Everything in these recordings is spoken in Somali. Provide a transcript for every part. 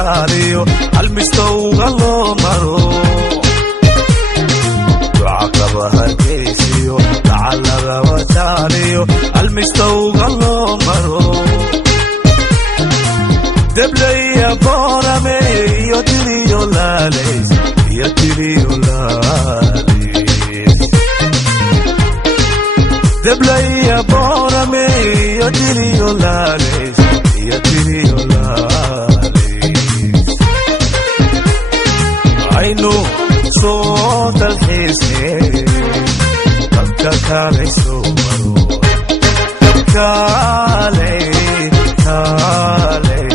وجاليو المستوى الله مرو عقبها كيسيو لعلها وجاليو المستوى الله مرو دبلي يا بورمي يدريو لاليس يدريو لاليس دبلي يا بورمي يدريو لاليس يدريو لاليس عينو صوت الحسين قلبك كالي سوبرو كالي كالي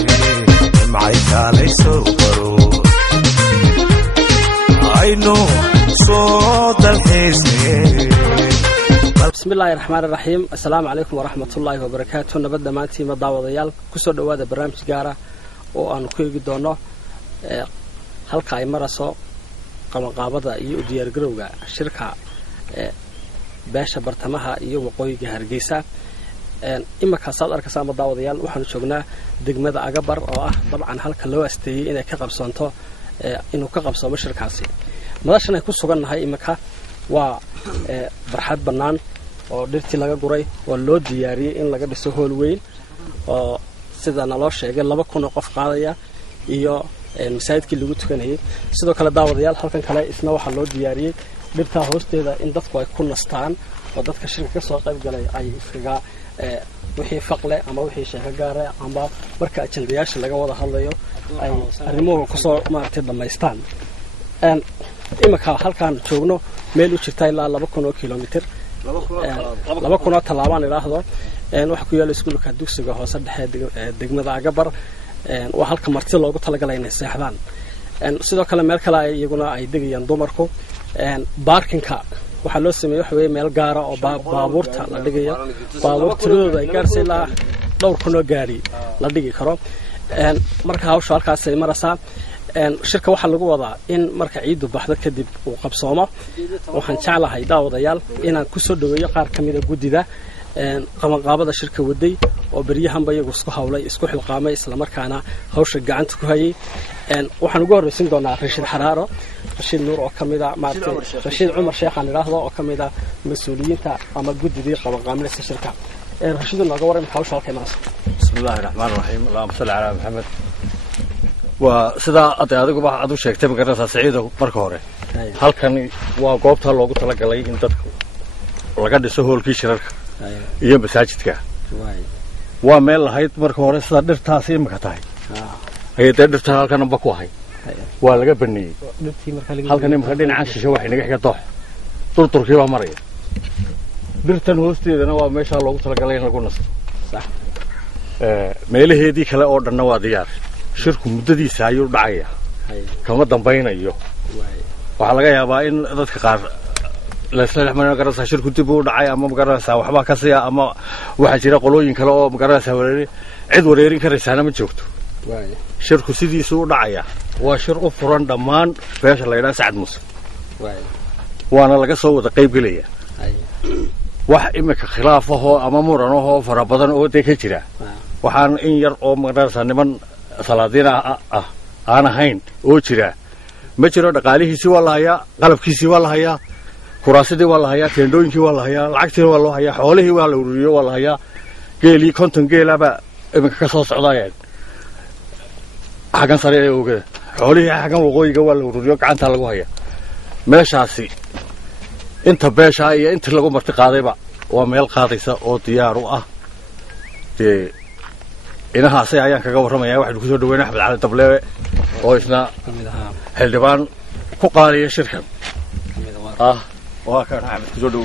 معي كالي سوبرو عينو صوت الحسين. بسم الله الرحمن الرحيم. السلام عليكم ورحمة الله وبركاته. نبدأ مانتي مداوضيال كسر دوادة برنامج جارة وأنا كوي قدونه halka ay maraso qabanqaabada iyo diyaar garowga shirka beesha bartamaha iyo waqooyiga Hargeysa imaka saad arkaysaa madaawadayaal waxaan joognaa degmada Agabar oo ah dabcan halka loo asteeyay inay ka qabsanto inuu ka qabsamo shirkaasi madashan ay ku sugannahay imaka waa barxad banaan oo dhirtii laga guray oo loo diyaariyay in laga dhiso hool weyn oo sida naloo sheegay 200 qof qaadaya iyo masaajidkii lagu tukanayay sidoo kale daawadayaal halkan kale isna waxa loo diyaariyay dhirta hoosteeda in dadku ay ku nastaan oo dadka shirka ka soo qayb galay ay iskaga wixii faqle ama wixii sheeko gaar ah ama marka ajendayaasha laga wada hadlayo ay arrimuhu ku soo maartay dhameystaan imaka halkan joogno meel u jirta ilaa 200 kilomitir 200 talaabaan ilaahdo waxa ku yaal iskuulka dugsiga hoose dhexe degmada Agabar waa halka marti loogu talagalay inay seexdaan sidoo kale meel kale iyaguna ay degayaan dumarku parkinka waxa loo sameeyay wax weey meel gaar ah oo baabuurta la dhigayo baabuurtooda ay gaarsi ilaa dhowr kun oo gaari la dhigi karo marka hawsha halkaas ay maraysaa shirka waxa lagu wadaa in marka ciidu baxdo kadib uu qabsoomo waxaan jeclahay daawadayaal inaan ku soo dhaweeyo qaar kamid ah gudida qabanqaabada shirka waday oo bariyahanba iyagu isku hawlay isku xilqaamay isla markaana hawsha gacanta ku hayay waxaan ugu horeysin doonaa Rashid Xaraaro Rashid Nuur oo kamida maartay Rashid Umar Sheekhan ilaahdo oo kamida mas'uuliyiinta ama gudidii qabanqaamada shirka Rashid naga waran hawsha halkay marayso. Bismillahir Rahmanir Rahim. Allahumma salli ala Muhammad. wa sida adigu waxa aad u sheegtay magarasa Saciido marka hore halkan waa goobta loogu talagalay in dadku laga dhiso hoolkii shirarka iyo masaajidka waa meel lahayd marka hore sida dhirtaas imika tahay ay dhirta halkan ba ku ahay waa laga baneeyay halkan imika dhinaca shisha wax inaga xiga doox turturkii baa maraya dhirtan hoosteedana waa meesha loogu talagalay in lagu nasto sax meelaheedii kale oo dhanna waa diyaar shirku muddadiisa ayuu dhacaya kama dambaynayo waxa laga yaabaa in dadka qaar la isla xamaano garasa shirku dib u dhacay ama garasa waxba ka siya ama waxa jira qolooyin kale oo garasa wareeri cid wareerin karaysaana ma joogto shirku sidiisu u dhacaya waa shir u furan dhamaan beesha la yiraahdo Sacad Muuse waana laga soo wada qayb galaya wax imika khilaafaho ama muranaho fara badan oo ka jira waxaan in yar oo garasa niman salaadiina aan ahayn oo jira ma jiro dhaqaalihiisi waa la hayaa qalabkiisi waa la hayaa kuraasadii waa la hayaa teendooyinkii waa la hayaa lacagtii waa loo hayaa xoolihii waa la ururiyo waa la hayaa geeli konton geelaba imika ka soo socdaayeen xagan sare ee oogada xoolihii xagan waqooyiga waa la ururiyo gacanta lagu hayaa meeshaasi inta beesha iyo inta lagu marti qaadayba waa meel qaadaysa oo diyaar u ah inahaasay ayaan kaga warramayaa waxaan ku soo dhaweynaa Axmed Cali Dableewe oo isna kamid ahaa xildhibaan ku qaaliya shirkan waa kan Axmed ku soo dhaw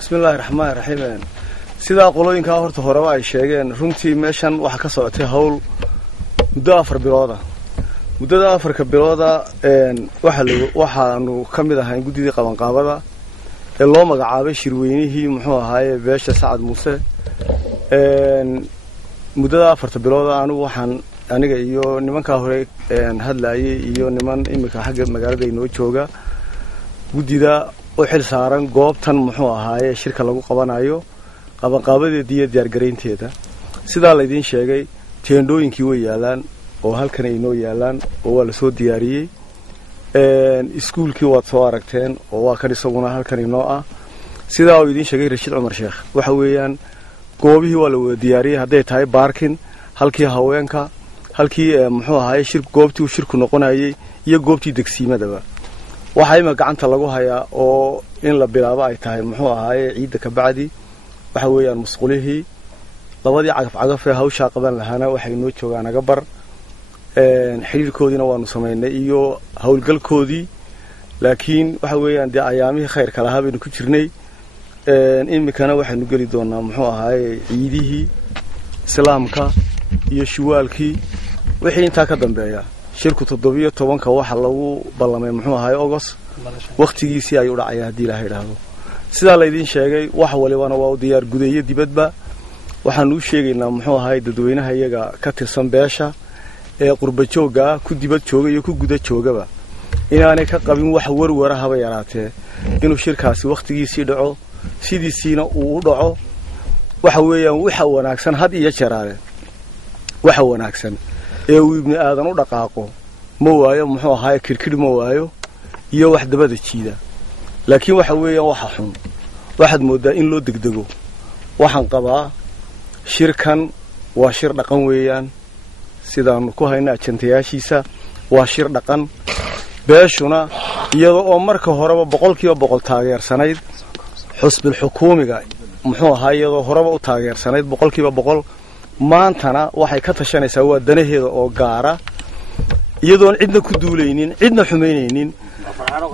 bismillaahir rahmaanir rahiim sida qolooyinka horta horeba ay sheegeen runtii meeshan waxa ka socotay hawl muddo 4 bilooda muddada 4 bilooda waxaanu kamid ahayn gudidii qabanqaabada ee loo magacaabay shirweynihii muxuu ahaaye beesha Sacad Muuse muddada 4 bilooda aniga iyo nimanka hore hadlaayay iyo niman imika xagga magaalada inoo jooga gudida oo xil saaran goobtan muxuu ahaaye shirka lagu qabanayo qabanqaabadeedii diyaar gareynteeda sida la idin sheegay teendooyinkii way yaalaan oo halkan ay noo yaalaan oo waa la soo diyaariyey iskuulkii waad soo aragteen oo waa kan isaguna halkan inoo ah sidaa uu idiin sheegay Rashiid Cumar Sheekh waxa weeyaan goobihii waa la wada diyaariyey hadday tahay baarkin halkii haweenka halkii muxuu ahaayey goobtii uu shirku noqonayay iyo goobtii degsiimadaba waxa ima gacanta lagu hayaa oo in la bilaabo ay tahay muxuu ahaayey ciidda ka bacdi waxa weeyaan musqulihii labadii cagaf ee hawsha qaban lahaana waxay noo joogaan naga bar xiriirkoodina waanu sameynay iyo hawlgalkoodii laakiin waxa weeyaan ayaamihii khayrka lahaa baynu ku jirnay imikana waxaanu geli doonaa muxuu ahaayey ciidihii islaamka iyo shuwaalkii wixii intaa ka dambeeya shirku 17 waxa lagu ballamay muxuu ahaayey August waqtigiisii ay u dhacay hadii Ilaahay raado sida la idin sheegay wax walibana waa u diyaar gudeeyo dibadba waxaan u sheegaynaa muxuu ahaayey dadweynaha iyaga ka tirsan beesha ee qurba jooga ku dibad jooga iyo ku guda joogaba inaanay ka qabin wax warwara haba yaraatee inuu shirkaasi waqtigiisii dhaco sidiisina uu dhaco waxa weeyaan waxa wanaagsan had iyo jaraale waxa wanaagsan ee uu ibn aadan u dhaqaaqo ma waayo muxuu ahaayey kirkir ma waayo iyo wax dabada jiida laakiin waxa weeyaan waxa xun waxaad moodaa in loo degdego waxaan qabaa shirkan waa shir dhaqan weeyaan sidaan ku hayna ajantayaashiisa waa shir dhaqan beeshuna iyadoo oo marka horeba 100% taageersanayd xusbil xukuumiga muxuu ahaa iyadoo horeba u taageersanayd 100% maantana waxay ka tashanaysaa waa danaheeda oo gaara iyadoon cidna ku duulaynin cidna xumeynaynin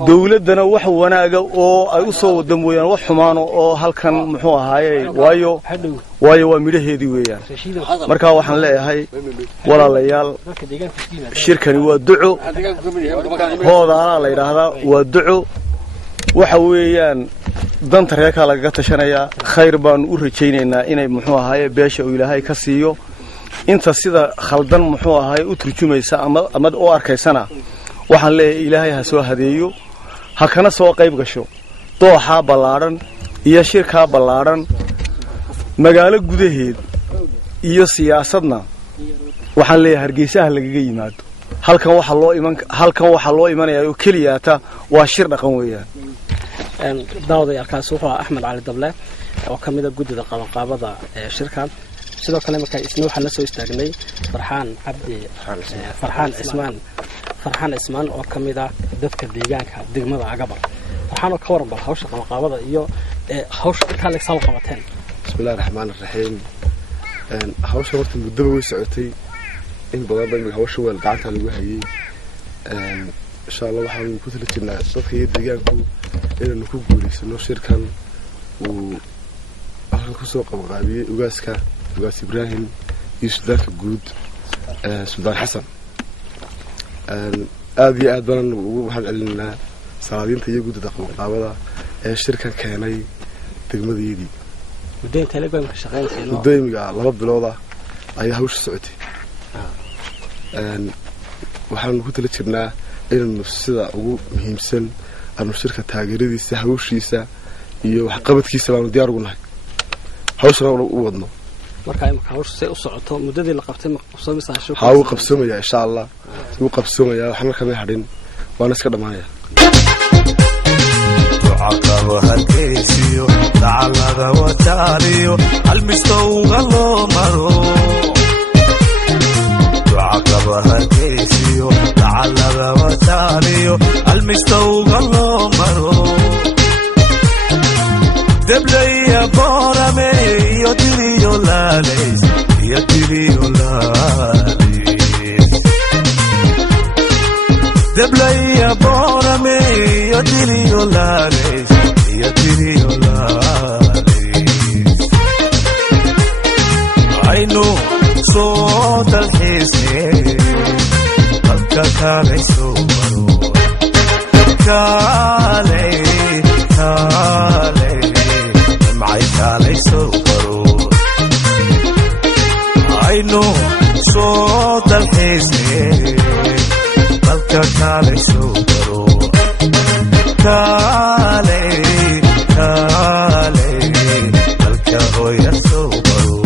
dawladana wax wanaaga oo ay u soo wada mooyaan wax xumaan oo halkan muxuu ahaayay waayo waa midhaheedii weeyaan marka waxaan leeyahay walaalayaal shirkani waa duco hoodaana la yiraahdaa waa duco waxa weeyaan danta reeka laga tashanaya khayr baan u rajaynaynaa inay muxuu ahaayay beesha oo Ilaahay ka siiyo inta sida khaldan muxuu ahaayay u turjumaysa ama oo arkaysana waxaan leeyahay Ilaahay ha soo hadeeyo ha kana soo qayb gasho dooxa balaaran iyo shirka balaaran magaalo gudaheed iyo siyaasadna waxaan leeyahay Hargeysa laga yimaado halkan waxa loo imanayaa kaliyaata waa shir dhaqan weeyaan daawadayaal wuxuu Axmed Cali Dable oo kamid ah gudida qabanqaabada shirkan sidoo kale markay isna waxa la soo istaagnay Farxaan Ismaan oo kamid ah dadka deegaanka degmada Agabar waxaanu ka waran bal hawsha qabanqaabada iyo hawsha kale soo qabateen bismillaahir rahmaanir rahiim hawsha horta muddo way socotay in badan hawsha weel gacanta lagu hayay insha Allah waxaan ku tala jirnaa dadka deegaanku inaan ku guuleysano shirkan uu halkan ku soo qabanqaabiyay ugaas Ibrahim iyo Sudaanka guud Suldaan Xasan aad iyo aad baan ugu mahadcelinaa salaadiinta iyo gudida qabanqaabada ee shirkan keenay degmadeedii mudeen telegram ka shaqeynayeen mudooyinka 2 bilood ay hawsha socotay waxaan ku tala jirnaa inuu sida ugu muhiimsan aanu shirka taageeradiisa hawshiisa iyo wax qabadkiisa baanu diyaar ugu nahay hawshana u wadno marka ay hawsha u socoto muddadii la qabtay qabsoomaysa shirka ha uu qabsoomaya insha Allah uu qabsoomaya waxna kama hadhin waana iska dhamaanaya عقب هالكيسيو تعالى وتاليو المستوى الله مرو عقب هالكيسيو تعالى وتاليو المستوى الله مرو دبلي يا بورمي يدريو لاليس يدريو لاليس دبلي يا بورمي يدريو لاليس يدريو لاليس عينو صوت الحسين قلبك كالي سوبرو كالي كالي معي كالي سوبرو عينو صوت الحسين قلبك كالي سوبرو كالي كالي قلبك هو يسوبرو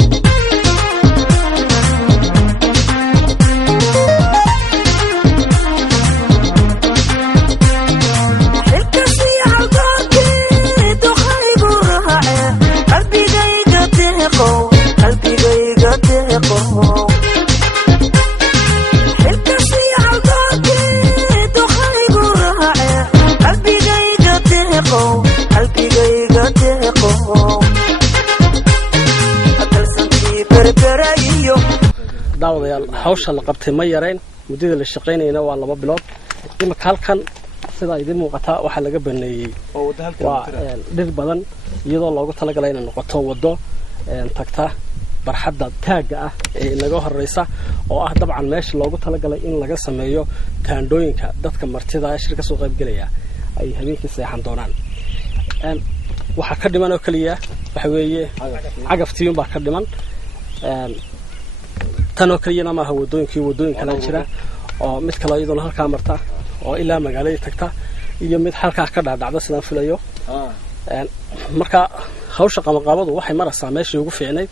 daawadayaal hawsha la qabtay ma yareen muddada la shaqaynayna waa 2 bilood imika halkan sida idin muuqata waxa laga baneeyay oo wada halkan dhir badan iyadoo loogu talagalay inay noqoto wado tagta barxadda taaga ah ee naga horeysa oo ah dabcan meesha loogu talagalay in laga sameeyo taandooyinka dadka martida ee shirka soo qayb galaya ay habeenkii seexan doonaan waxa ka dhiman oo kaliya waxa weeye cagaftiyo baa ka dhiman tan oo kaliya ma aha wadooyin kala jira oo mid kale iyadoo halka marta oo ilaa magaalada tagta iyo mid halka ka dhaadhacda sidaan filayo marka hawsha qabanqaabadu waxay maraysaa meeshii ugu fiicnayd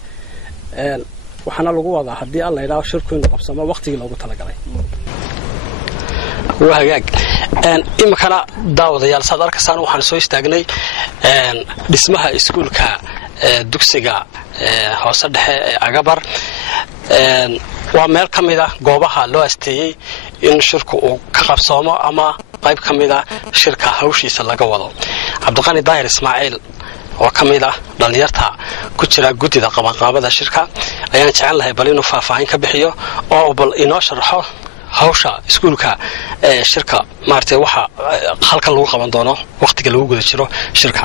waxaana lagu wadaa haddii alla yidhaaho shirku inuu qabsamo waqtigii loogu talagalay وهاجاج إما كان داود يا الصدر كسان وحن سوي استجني اسمها سكول كا دكسجا حصل عجبر وعمل كميدا جوابها لو استي إن شركة كقبصامة أما قيب كميدا شركة هوشي سلا جوالو عبد الغني داير إسماعيل وكميدا دليرتها كتير جودي ذا قبل الشركة أيان تعلها بلينو فاين كبحيو أو بل إناشر رحه hawsha iskuulka shirka maartay waxa halka lagu qaban doono waqtiga lagu guda jiro shirka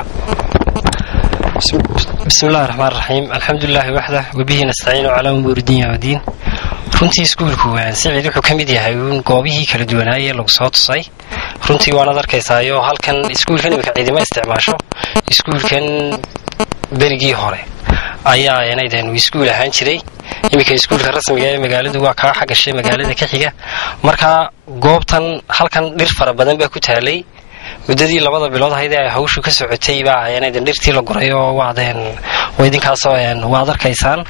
bismillaahir rahmaanir rahiim alxamdulilaahi wahda wa bihi nastaciinu calaa umuuri dunya wa diin runtii iskuulku waan si cid wuxuu kamid yahay goobihii kala duwanaayay lagu soo tusay runtii waan adarkaysaayo halkan iskuulkan imika ciidama isticmaasho iskuulkan berigii hore ayaa inaydan iskuul ahaan jiray imika iskuulka rasmiga ee magaaladu waa ka xagashay magaalada ka xiga marka goobtan halkan dhir fara badan baa ku taalay muddadii 2 bilood ahayd ay hawshu ka socotay baa inaydan dhirtii la guray oo waadeen weydinkaas waa adarkaysaan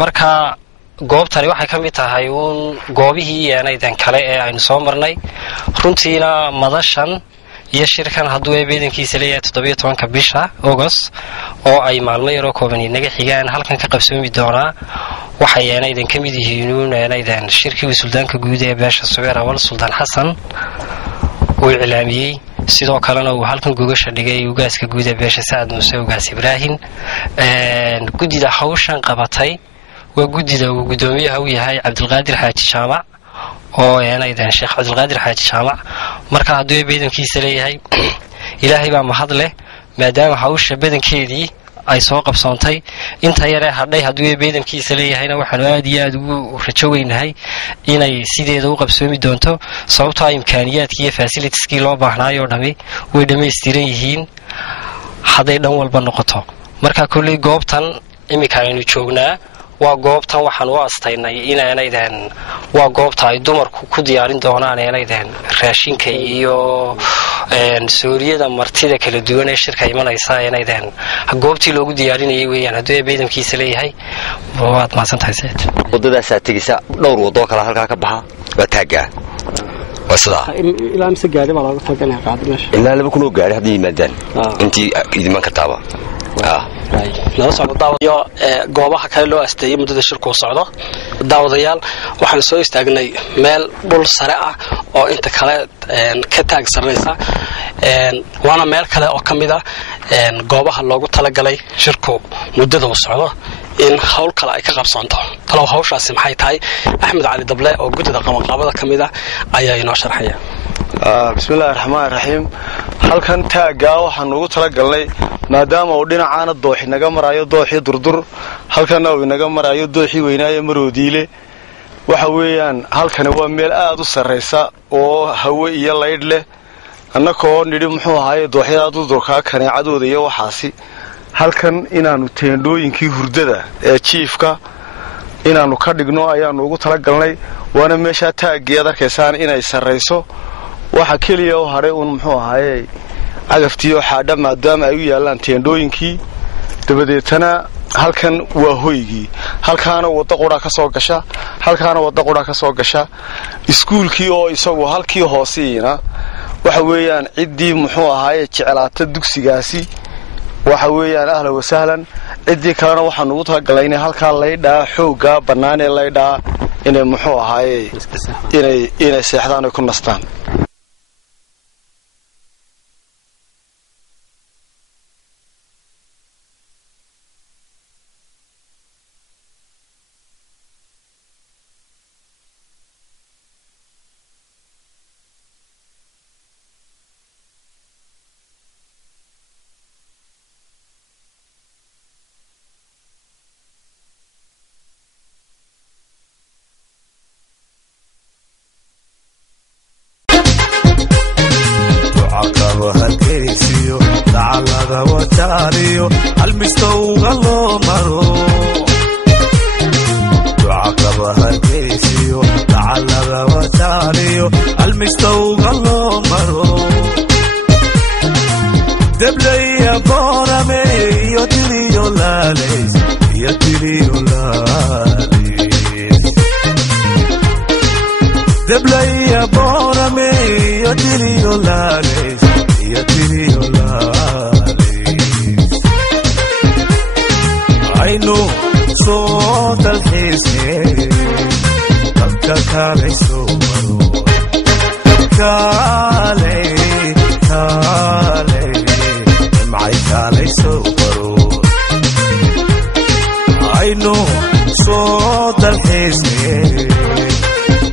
marka goobtani waxay ka mid tahay goobihii inaydan kale ee aynu soo marnay runtiina madashan iyo shirkan hadduu eebeedankiisa leeyahay 17 bisha August oo ay maalmo yar oo kooban inaga xigaan halkan ka qabsoomi doona waxay inaydan kamid yihiin inaydan shirkii suldaanka guud ee beesha Subeer Awal Sultan Xasan oo ilaamiyay sidoo kalena uu halkan gogasha dhigay ugaaska guud ee beesha Saad Muuse ugaas Ibrahim gudida hawshan qabatay waa gudida uu gudoomiyaha u yahay Cabdulqaadir Xaaji Jaamac oo inaydan Sheekh Cabdulqaadir Xaaji Jaamac marka hadduu beedankiisa leeyahay ilaahay baa mahad leh maadaama hawsha badankeedii ay soo qabsoontay inta yar ee hadhay hadduu beedankiisa leeyahayna waxaan aad iyo aad ugu rajo weynahay inay sideeda u qabsoomi doonto sababtoo ah imkaaniyaadkii iyo facilitieski loo baahnaayo dhami way dhameystiran yihiin haday dhan walba noqoto marka kulli goobtan imika aynu joognaa waa goobtan waxaan u astaynay inaydan waa goobta ay dumarku ku diyaarin doonaan inaydan raashinka iyo sooriyada martida kala duwan ee shirka imanaysa inaydan goobtii loogu diyaarinayay weeyaan hadduu beedamkiisa leeyahay waad maasantahay sayid wadadaas tagisa dhowr wado kala halka ka baxa waa taaga wasada ilaa mise gaari baa lagu taganaa qaadmeesha ilaa laba kun oo gaari hadii yimaadaan intii idiman kartaaba loo socdo daawadayo goobaha kale loo asteeyay muddada shirku socdo daawadayaal waxaan soo istaagnay meel dhul sare ah oo inta kale ka taag sareysa waana meel kale oo kamid ah goobaha loogu talagalay shirku muddada uu socdo in hawl kale ay ka qabsoonto talow hawshaasi maxay tahay Axmed Cali Dable oo gudida qabanqaabada kamid ah ayaa inoo sharxaya bismillaahir rahmaanir rahiim halkan taaga waxaan ugu talagalnay maadaama uu dhinacaana dooxi naga marayo dooxi durdur halkana uu naga marayo dooxi weynaaye maroodiile waxa weeyaan halkan waa meel aad u sareysa oo hawo iyo laydh leh annakoo nidhi muxuu ahaayay dooxyada durka kaneecadooda iyo waxaasi halkan inaanu teendhooyinkii hurdada ee jiifka inaanu ka dhigno ayaanu ugu talagalnay waana meesha taageed arkaysaan inay sareyso waxa kaliya oo hare muxuu ahaayay agaftiyo xaadha maadaama ay u yaalaan teendhooyinkii dabadeetana halkan waa hoygii halkaana wada qura ka soo gasha halkaana wada qura ka soo gasha iskuulkii oo isagu halkii hoosiina waxa weeyaan cidii muxuu ahaayay jecelaata dugsigaasi waxa weeyaan ahla wasahlan cidii kalena waxaan ugu talagalay inay halka laydhaa xooga banaan ee laydhaa inay muxuu ahaayay inay seexdaan ay ku nastaan damistowga loo maro deblaya boorame iyo diliyo laalays iyo diliyo laalays deblaya boorame iyo diliyo laalays iyo diliyo laalays aynu soo dalxiisnay dalka kale soo maro kale kale معي كالي سوبرو عينو صوت الحزن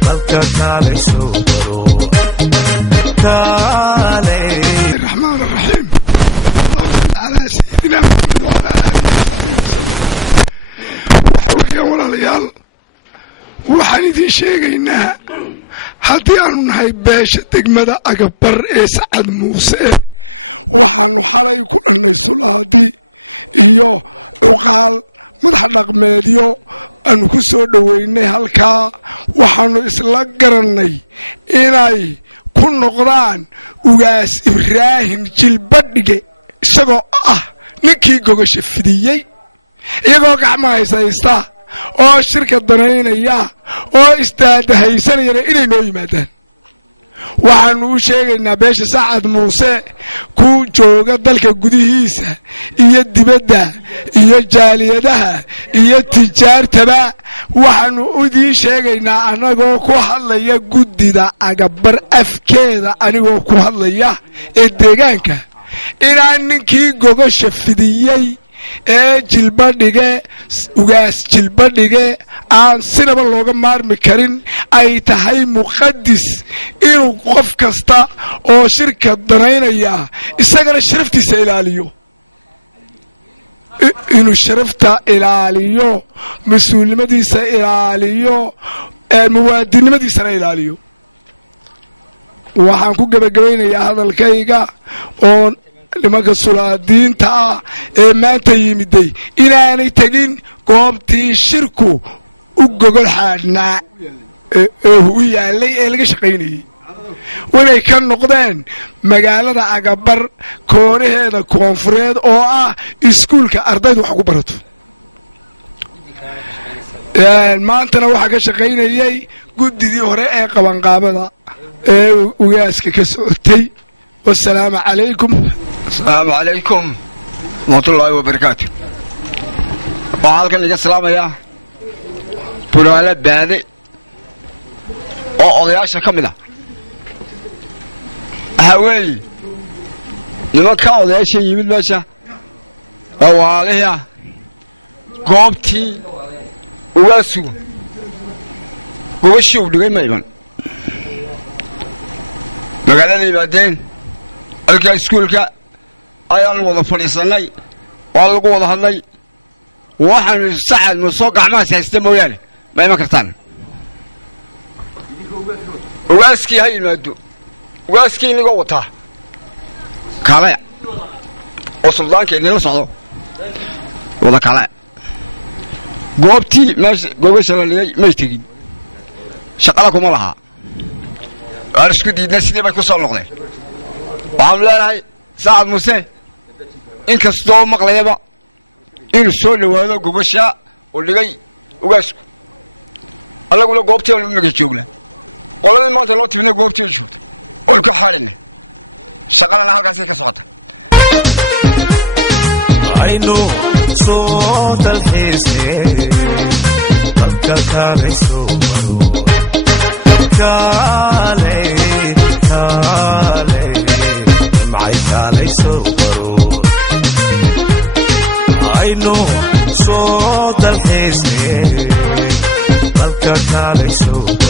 بلك كالي سوبرو كالي الرحمن الرحيم اللهم صل على سيدنا محمد وعلى آله وصحبه وسلم حوكي ولا ليال waxaan idin sheegaynaa haddii aanu nahay beesha degmada Agabar ee Sacad Muuse waxaanu xalay ku dhanay sulaadi iyo uqaal madax dhaqmeedyo aanu ku soo dhaweynay halkaa waxaanu isla garanay inay ku noqdaan ugaas Ibraahim Jilbadhige isagoo ah ninkii gogasha fidiyay iyagoo gacmaha haysta oo shirka danaynaya oo istaadahaysanaya inay noo yimaadaan waxaanu u sheegaynaa beesha Sacad Muuse ku jooga dalka gudihiisa iyo dibadda iyo jaaliyadaha iyo tijaartaba waxaanu u diin sheegaynaa anagoo ku hadlaya guddida Agabar afkeeda anigoo ku hadlaya ee deegaanka inaan ninkii gogasha fidiyay ee Jilbadhige ugaas Jilbadhige aan sinaba looga maarmi karin ay tahay muqaddis inuu qof kasta oo shirka danaynaya isagana sharaftiisa ilaaliyo inuu sharafta ilaaliyo mas'uulnimadiisa ilaaliyo muwaadinimadiisa ilaaliyo waxaan ku gabagabeynayaa hadalkayga oo nimanka sulaadiinta ah ee maanta yimiday inaanay tagin goobtii shirku u gogol xaadnaa ee u yaalay ee laga shaqaynayay inay ka noqdeen magaalada Agabar kooraheeda koonfureed oo ah iskuulka ardaydu wax ku barato maantana waxaa ka shaqaynayay guddidii hore ee qabanqaabada ee ugaaska ka socotay والسلام عليكم السلام عليكم ورحمة الله وبركاته وعليكم السلام يا بروالة بادي oo odayaasha kamida hawey nimanka odayaasha yimid meesha waaliya goobtii ugaasku gobashii u dhigay mayban magaalada yimaadeen halka iskuulka ayaan wada fadhiisanay waa lagu wada hadlay waxaan Sacad Muuse gacmaha haysta mooyaane ma iman kartaan ugaaskii ha yimaado ugaaskii niga wata kale oo suldaanka inala socdo wada kale goobtii meesha gogasha la dhigay ma tegin shaqada kuma laha arsku diidna sidii bay ku soo noqdeen waxaan leeyahay Sacad Muuse in kastoo maqlayaba inuu soo dhawaado gogasha oo dhigay ugaasku allaguna goobtii oo naga joogna qoladii maanta loo tibnay goobtii joogta oo ka xaalinay shaqadana halkaas ka socota aynu soo dalxiisnay dalka kale soo maro kale kale معي كالي سوبرو عينو صوت الحزن بلك كالي سوبرو